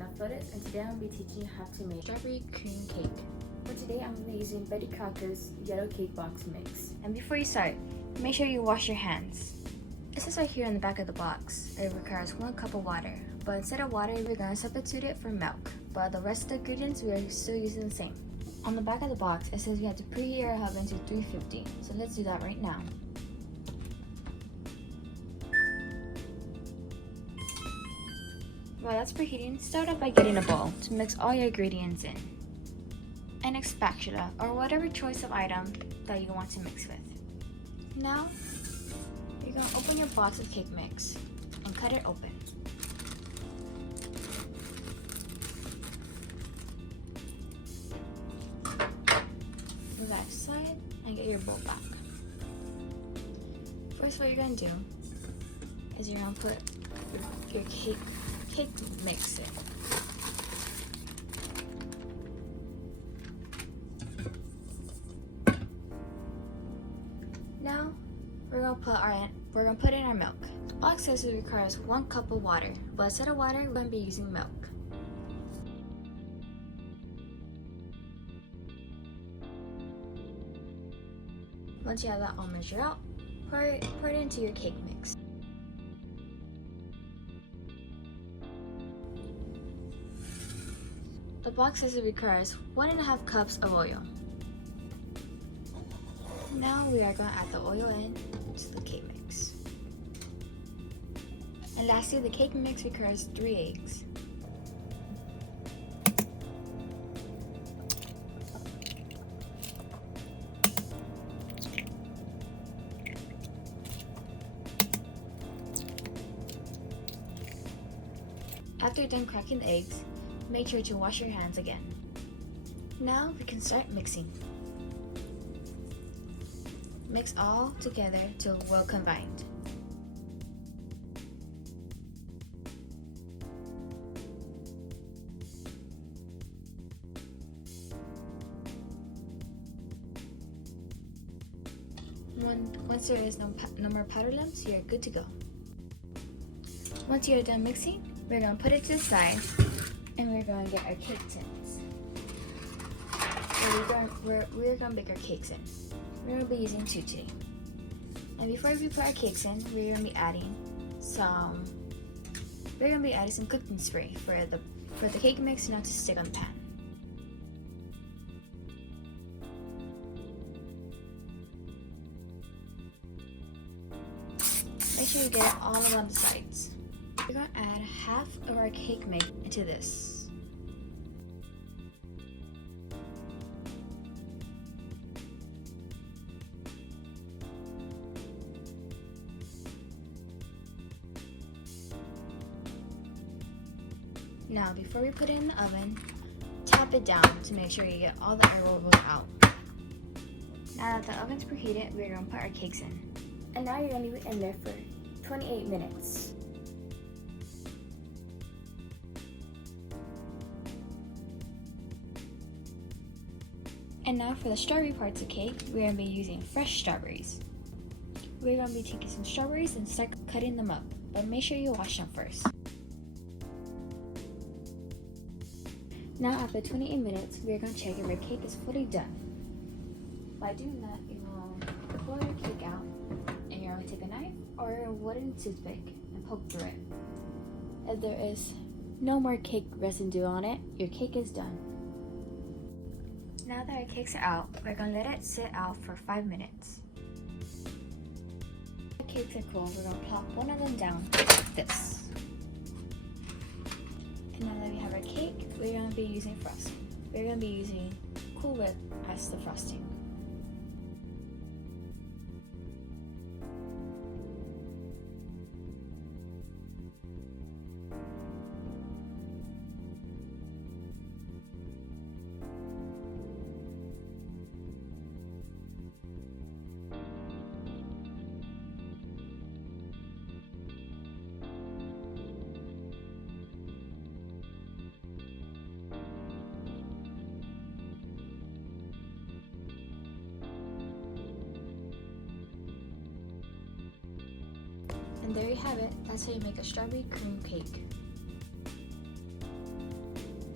Selina Flores, and today I'll be teaching you how to make strawberry cream cake. For today, I'm going to be using Betty Crocker's Yellow Cake Box Mix. And before you start, make sure you wash your hands. It says right here on the back of the box, it requires 1 cup of water. But instead of water, we're going to substitute it for milk. But the rest of the ingredients, we are still using the same. On the back of the box, it says we have to preheat our oven to 350. So let's do that right now. While that's preheating, start off by getting a bowl to mix all your ingredients in. And a spatula, or whatever choice of item that you want to mix with. Now, you're going to open your box of cake mix and cut it open. Left side and get your bowl back. First, what you're going to do is you're going to put your cake mix in. Now we're gonna put in our milk. The box says it requires 1 cup of water, but instead of water, we're gonna be using milk. Once you have that all measured out, pour it into your cake mix. The box says it requires 1.5 cups of oil. Now we are going to add the oil in to the cake mix. And lastly, the cake mix requires 3 eggs. After you're done cracking the eggs, make sure to wash your hands again. Now we can start mixing. Mix all together till well combined. Once there is no more powder lumps, you're good to go. Once you're done mixing, we're going to put it to the side and we're going to get our cake tins. We're going to bake our cakes in. We're going to be using 2 today. And before we put our cakes in, we're going to be adding some cooking spray for the cake mix not to stick on the pan. Make sure you get it all around the sides. We're going to add half of our cake mix into this. Now, before we put it in the oven, tap it down to make sure you get all the air bubbles out. Now that the oven's preheated, we're going to put our cakes in. And now you're going to leave it in there for 28 minutes. And now for the strawberry parts of cake, we're going to be using fresh strawberries. We're going to be taking some strawberries and start cutting them up, but make sure you wash them first. Now after 28 minutes, we're going to check if our cake is fully done. By doing that, you will pull your cake out and you're going to take a knife or a wooden toothpick and poke through it. If there is no more cake residue on it, your cake is done. Now that our cakes are out, we're going to let it sit out for 5 minutes. The cakes are cool, we're going to plop one of them down like this. And now that we have our cake, we're going to be using frosting. We're going to be using Cool Whip as the frosting. And there you have it. That's how you make a strawberry cream cake.